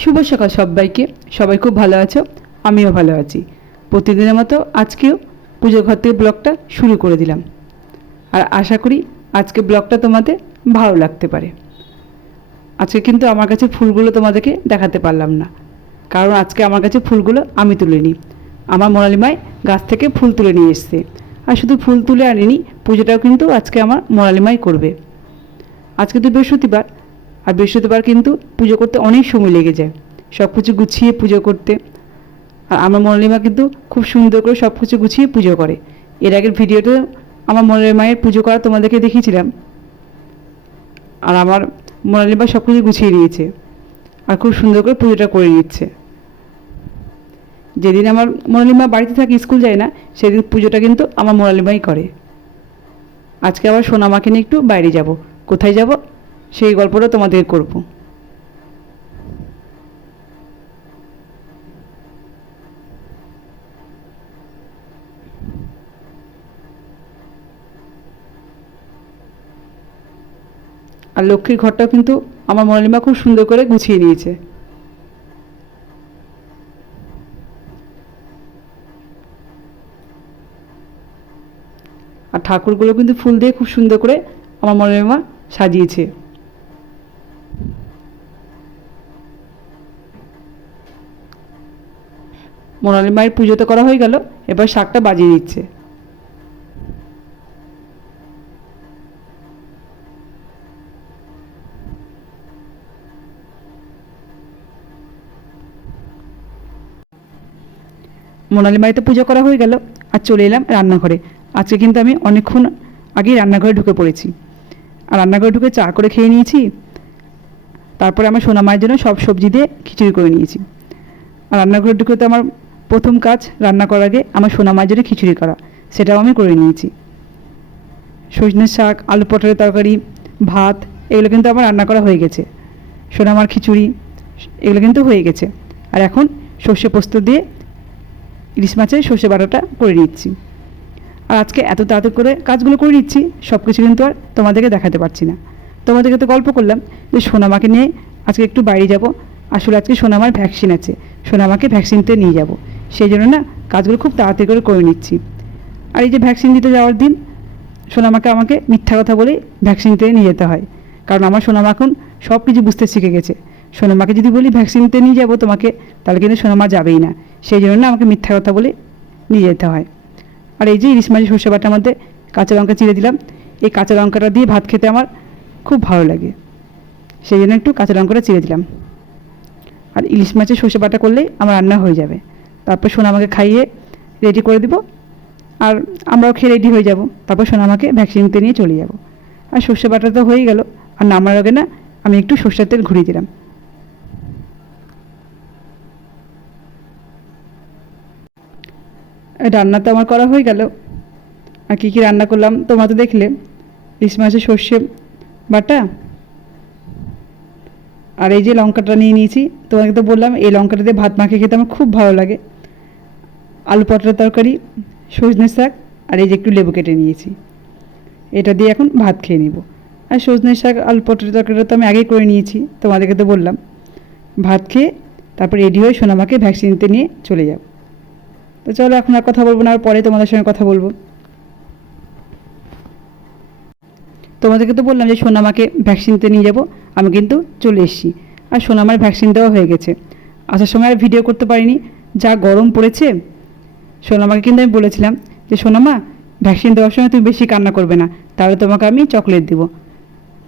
শুভ সকাল সবাইকে। সবাই খুব ভালো আছো, আমিও ভালো আছি। প্রতিদিনের মতো আজকেও পুজো ঘর থেকে ব্লগটা শুরু করে দিলাম, আর আশা করি আজকে ব্লগটা তোমাদের ভালো লাগতে পারে। আজকে কিন্তু আমার কাছে ফুলগুলো তোমাদেরকে দেখাতে পারলাম না, কারণ আজকে আমার কাছে ফুলগুলো আমি তুলিনি, আমার মোনালিমায় গাছ থেকে ফুল তুলে নিয়ে এসছে। আর শুধু ফুল তুলে আনিনি, পুজোটাও কিন্তু আজকে আমার মোনালিমাই করবে। আজকে তো বৃহস্পতিবার, আর বৃহস্পতিবার কিন্তু পুজো করতে অনেক সময় লেগে যায়, সব কিছু গুছিয়ে পুজো করতে। আর আমার মোনালিমা কিন্তু খুব সুন্দর করে সব কিছু গুছিয়ে পুজো করে। এর আগের ভিডিওতে আমার মোনালিমায়ের পুজো করা তোমাদেরকে দেখিয়েছিলাম, আর আমার মোনালিমা সব কিছু গুছিয়ে নিয়েছে আর খুব সুন্দর করে পুজোটা করে নিচ্ছে। যেদিন আমার মোনালিমা বাড়িতে থাকে, স্কুল যায় না, সেদিন পুজোটা কিন্তু আমার মোনালিমাই করে। আজকে আবার সোনামাকে নিয়ে একটু বাইরে যাব। কোথায় যাব সেই গল্পটা তোমাদের করব। আর লক্ষ্মীর ঘরটাও কিন্তু আমার মোনালিমা খুব সুন্দর করে গুছিয়ে নিয়েছে। আর ঠাকুরগুলো কিন্তু ফুল দিয়ে খুব সুন্দর করে আমার মোনালিমা সাজিয়েছে। মোনালিমায়ের পুজো তো করা হয়ে গেল, এবার শাকটা বাজিয়ে দিচ্ছে। মোনালিমায় তো পুজো করা হয়ে গেল, আর চলে এলাম রান্নাঘরে। আজকে কিন্তু আমি অনেকক্ষণ আগেই রান্নাঘরে ঢুকে পড়েছি, আর রান্নাঘরে ঢুকে চা করে খেয়ে নিয়েছি। তারপরে আমার সোনামায়ের জন্য সব সবজি দিয়ে খিচুড়ি করে নিয়েছি। আর রান্নাঘরে ঢুকে তো আমার প্রথম কাজ রান্না করার আগে আমার সোনামায়ের জন্য খিচুড়ি করা, সেটাও আমি করে নিয়েছি। সজনের শাক, আলু পটলের তরকারি, ভাত, এগুলো কিন্তু আমার রান্না করা হয়ে গেছে। সোনামার খিচুড়ি এগুলো কিন্তু হয়ে গেছে। আর এখন সর্ষে পোস্ত দিয়ে ইলিশ মাছের সর্ষে বাটাটা করে নিচ্ছি। আর আজকে এত তাড়াতাড়ি করে কাজগুলো করে নিচ্ছি, সব কিছু কিন্তু আর তোমাদেরকে দেখাতে পারছি না। তোমাদেরকে তো গল্প করলাম যে সোনামাকে নিয়ে আজকে একটু বাইরে যাব। আসলে আজকে সোনামার ভ্যাকসিন আছে, সোনামাকে ভ্যাকসিনতে নিয়ে যাব, সেই জন্য না কাজগুলো খুব তাড়াতাড়ি করে নিচ্ছি। আর এই যে ভ্যাকসিন দিতে যাওয়ার দিন আমাকে মিথ্যা কথা বলে ভ্যাকসিনতে নিয়ে যেতে হয়, কারণ আমার সোনামা এখন সব কিছু বুঝতে শিখে গেছে। সোনামাকে যদি বলি ভ্যাকসিনতে নিয়ে যাব তোমাকে, তাহলে কিন্তু সোনামা যাবেই না, সেই জন্য না আমাকে মিথ্যা কথা বলে নিয়ে যেতে হয়। আর এই যে ইলিশ মাছের সর্ষে বাটার মধ্যে কাঁচা লঙ্কা চিড়ে দিলাম, এই কাঁচা লঙ্কাটা দিয়ে ভাত খেতে আমার খুব ভালো লাগে, সেই জন্য একটু কাঁচা লঙ্কাটা চিড়ে দিলাম। আর ইলিশ মাছের সর্ষে বাটা করলেই আমার রান্না হয়ে যাবে। তারপর সোনামাকে খাইয়ে রেডি করে দিব, আর আমরাও খেয়ে রেডি হয়ে যাব। তারপর সোনামাকে ভ্যাকসিনতে নিয়ে চলে যাব। আর সর্ষে বাটা তো হয়ে গেল, আর নামার আগে না আমি একটু সর্ষের তেল ঘুরিয়ে দিলাম। রান্না তো আমার করা হয়ে গেল। আর কী কী রান্না করলাম তোমরা তো দেখলে, ইলিশ মাছের সর্ষে বাটা, আর এই যে লঙ্কাটা নিয়ে নিয়েছি, তোমাকে তো বললাম এই লঙ্কাটা দিয়ে ভাত মাখিয়ে খেতে আমার খুব ভালো লাগে। আলু পটলের তরকারি, সজনের শাক, আর এই যে একটু লেবু কেটে নিয়েছি, এটা দিয়ে এখন ভাত খেয়ে নিব। আর সজনের শাক, আলু পটলের তরকারিটা তো আমি আগেই করে নিয়েছি, তোমাদেরকে তো বললাম। ভাত খেয়ে তারপর রেডি হয়ে সোনামাকে ভ্যাকসিন নিতে নিয়ে চলে যাব। তো চলো এখন আর কথা বলবো না, আর পরে তোমাদের সঙ্গে কথা বলবো। তোমাদেরকে তো বললাম যে সোনামাকে ভ্যাকসিন নিতে নিয়ে যাব, আমি কিন্তু চলে এসেছি। আর সোনামার ভ্যাকসিন দেওয়া হয়ে গেছে। আসার সময় আর ভিডিও করতে পারিনি, যা গরম পড়েছে। সোনামাকে কিন্তু আমি বলেছিলাম যে সোনামা, ভ্যাকসিন দেওয়ার সময় তুমি বেশি কান্না করবে না, তাহলে তোমাকে আমি চকলেট দেব।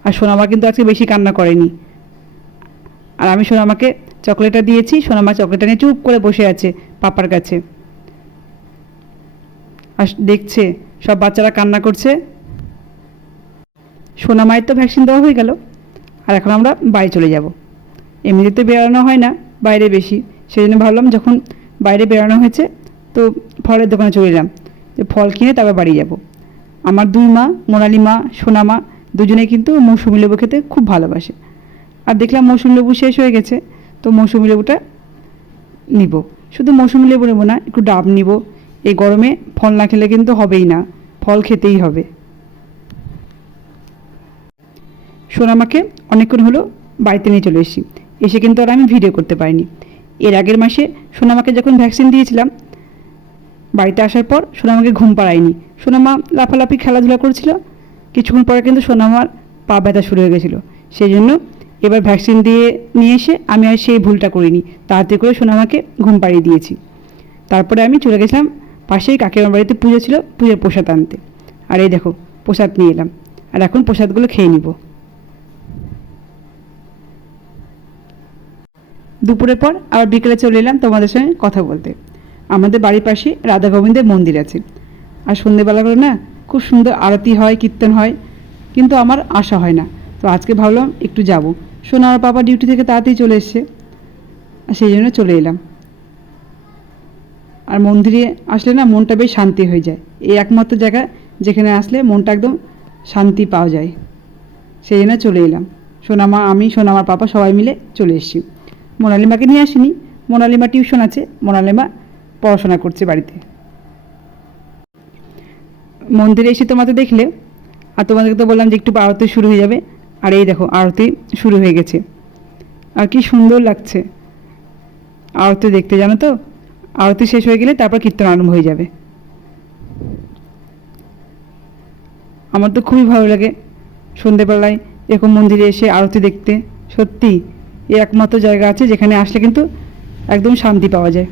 আর সোনামা কিন্তু আজকে বেশি কান্না করেনি, আর আমি সোনামাকে চকলেটটা দিয়েছি। সোনামা চকলেটটা নিয়ে চুপ করে বসে আছে পাপার কাছে, আর দেখছে সব বাচ্চারা কান্না করছে। সোনামায়ের তো ভ্যাকসিন দেওয়া হয়ে গেল, আর এখন আমরা বাড়ি চলে যাব। এমনিতে বেরোনো হয় না বাইরে বেশি, সেই জন্য ভাবলাম যখন বাইরে বেরোনো হয়েছে তো ফলের দোকানে চলে এলাম, যে ফল কিনে তারপর বাড়ি যাব। আমার দুই মা, মোনালিমা, সোনামা, দুজনেই কিন্তু মৌসুমি লেবু খেতে খুব ভালোবাসে। আর দেখলাম মৌসুমি লেবু শেষ হয়ে গেছে, তো মৌসুমি লেবুটা নিব। শুধু মৌসুমি লেবু নেবো না, একটু ডাব নিব। এই গরমে ফল না খেলে কিন্তু হবেই না, ফল খেতেই হবে। সোনামাকে অনেকক্ষণ হলো বাড়িতে নিয়ে চলে এসেছি। এসে কিন্তু আর আমি ভিডিও করতে পারিনি। এর আগের মাসে সোনামাকে যখন ভ্যাকসিন দিয়েছিলাম, বাড়িতে আসার পর সোনামাকে ঘুম পাড়ায়নি। সোনামা লাফালাফি খেলাধুলা করছিল, কিছুক্ষণ পরে কিন্তু সোনামার পা ব্যথা শুরু হয়ে গেছিলো। সেই জন্য এবার ভ্যাকসিন দিয়ে নিয়ে এসে আমি আর সেই ভুলটা করিনি, তাড়াতাড়ি করে সোনামাকে ঘুম পাড়িয়ে দিয়েছি। তারপরে আমি চলে গেছিলাম পাশেই কাকিমার বাড়িতে পুজো ছিল, পুজোর প্রসাদ আনতে। আর এই দেখো প্রসাদ নিয়ে এলাম, আর এখন প্রসাদগুলো খেয়ে নিব। দুপুরের পর আবার বিকেলে চলে এলাম তোমাদের সঙ্গে কথা বলতে। আমাদের বাড়ির পাশে রাধা গোবিন্দের মন্দির আছে, আর সন্ধেবেলা করে না খুব সুন্দর আরতি হয়, কীর্তন হয়, কিন্তু আমার আসা হয় না। তো আজকে ভাবলাম একটু যাব। শোনা আমার পাপা ডিউটি থেকে তাড়াতাড়ি চলে এসছে, আর সেই জন্য চলে এলাম। আর মন্দিরে আসলে না মনটা বেশ শান্তি হয়ে যায়। এই একমাত্র জায়গা যেখানে আসলে মনটা একদম শান্তি পাওয়া যায়। সেই জন্য চলে এলাম। সোনামা, আমি, সোনামার পাপা সবাই মিলে চলে এসেছি। মোনালিমাকে নিয়ে আসিনি, মোনালিমা টিউশন আছে, মোনালিমা পড়াশোনা করছে বাড়িতে। মন্দিরে এসে তোমাদের দেখলে, আর তোমাদেরকে তো বললাম যে একটু আরতি শুরু হয়ে যাবে, আর এই দেখো আরতি শুরু হয়ে গেছে। আর কি সুন্দর লাগছে আরতি দেখতে, জানো তো। আরতি শেষ হয়ে গেলে তারপর কীর্তন আরম্ভ হয়ে যাবে। আমার তো খুবই ভালো লাগে সন্ধেবেলায় এরকম মন্দিরে এসে আরতি দেখতে। সত্যি এই একমাত্র জায়গা আছে যেখানে আসলে কিন্তু একদম শান্তি পাওয়া যায়।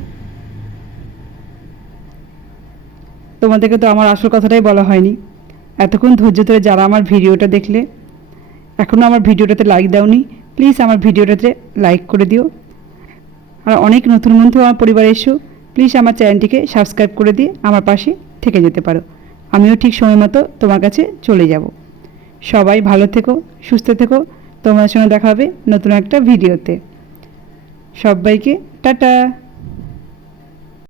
তোমাদেরকে তো আমার আসল কথাটাই বলা হয়নি। এতক্ষণ ধৈর্য ধরে যারা আমার ভিডিওটা দেখলে, এখনও আমার ভিডিওটাতে লাইক দাওনি, প্লিজ আমার ভিডিওটাতে লাইক করে দিও। আর অনেক নতুন বন্ধু আমার পরিবারে এসো, প্লিজ আমার চ্যানেলটিকে সাবস্ক্রাইব করে দিয়ে আমার পাশে থেকে যেতে পারো। আমিও ঠিক সময় মতো তোমার কাছে চলে যাব। সবাই ভালো থেকো, সুস্থ থেকো। তোমার সঙ্গে দেখা হবে নতুন একটা ভিডিওতে। সবাইকে টাটা।